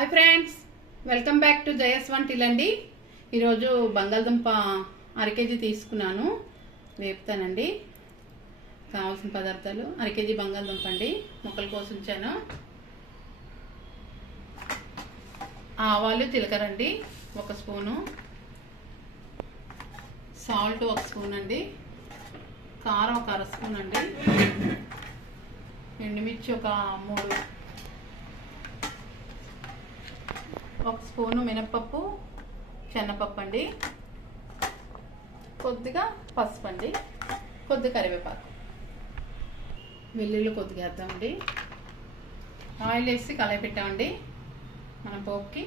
Hi friends, welcome back to Jaya svantaillu అండి. ఈరోజు బంగాళదుంప అరకేజీ తీసుకున్నాను, వేపుతానండి. కావాల్సిన పదార్థాలు: అరకేజీ బంగాళదుంప అండి, ముక్కల కోసం ఉంచాను. ఆవాలు, జీలకర్ర అండి 1 స్పూను, సాల్ట్ 1 స్పూన్ అండి, కారం 1 అర స్పూన్ అండి, ఎండుమిర్చి 3, 1 స్పూను మినపప్పు, శనగపప్పు అండి, కొద్దిగా పసుపు అండి, కొద్దిగా కరివేపాకు, వెల్లుల్లి కొద్దిగా వేద్దామండి. ఆయిల్ వేసి కలయి పెట్టామండి. మనం పోపుకి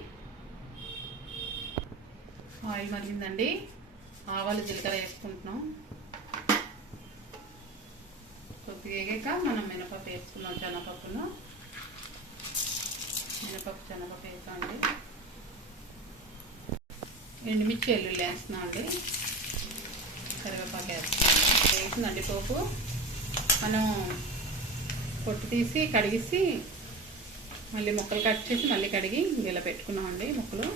ఆయిల్ మరిగిందండి. ఆవాలు, జీలకర్ర వేసుకుంటున్నాం. కొద్దిగా వేగాక మనం మినపప్పు వేసుకున్నాం. శనగపప్పును శనగపప్పు వేసామండి. ఎండుమిర్చి, వెల్లుల్లి వేస్తున్నాం అండి. కరివేపాకు వేస్తున్నాం. వేసిందండి పోపు. మనం పొట్టు తీసి కడిగేసి మళ్ళీ ముక్కలు కట్ చేసి మళ్ళీ కడిగి ఇలా పెట్టుకున్నామండి. ముక్కలు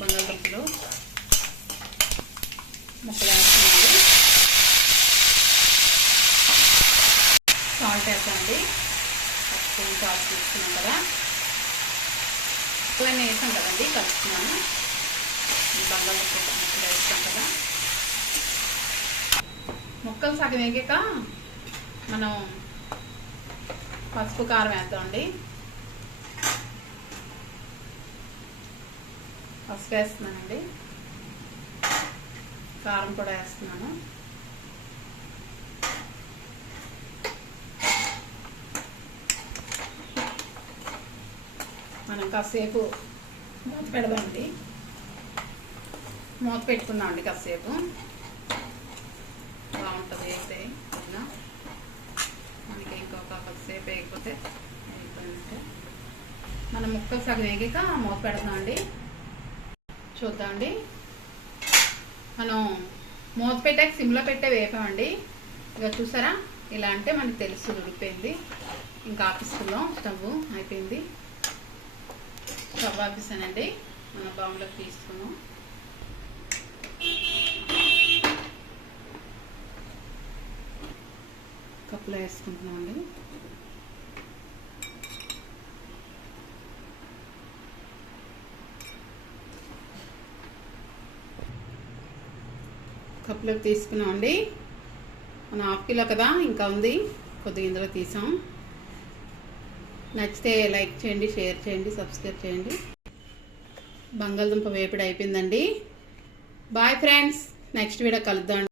బంగాళదుంపలు ముక్కలు వేస్తున్నామండి. సాల్ట్ వేస్తామండి. సాల్ట్ తీసుకున్నాం కదా, ఎక్కువైనా వేసాం కదండి, కలుపుతున్నాను. బంగాళదుంప ముక్కలు వేస్తాం కదా. ముక్కలు సగం వేగాక మనం పసుపు, కారం వేద్దామండి. పసుపు వేస్తున్నానండి, కారం కూడా వేస్తున్నాను. మనం కాసేపు మూత పెడదామండి. మూత పెట్టుకుందామండి. కాసేపు బాగుంటుంది వేస్తే. మనకి ఇంకొక కొద్దిసేపు వేయకపోతే అయిపోయినట్టే. మనం ముక్కలు సగం వేగాక మూత పెడదామండి. చూద్దామండి. మనం మూత పెట్టాక సిమ్లో పెట్టే వేపామండి. ఇక చూసారా, ఇలా అంటే మనకి తెలుసు ఉడిపోయింది. ఇంకా ఆపిస్తున్నాం. స్టవ్ అయిపోయింది. స్టవ్ ఆపిస్తానండి. మన బౌల్లోకి తీసుకున్నాం. కప్పులో వేసుకుంటున్నాం అండి. కప్పులోకి తీసుకున్నాం అండి. మన 1/2 కిలో కదా, ఇంకా ఉంది కొద్దిగా, ఇందులో తీసాం. నచ్చితే లైక్ చేయండి, షేర్ చేయండి, సబ్స్క్రైబ్ చేయండి. బంగాళదుంప వేపుడు అయిపోయిందండి. బాయ్ ఫ్రెండ్స్, నెక్స్ట్ వీడియో కలుద్దాం.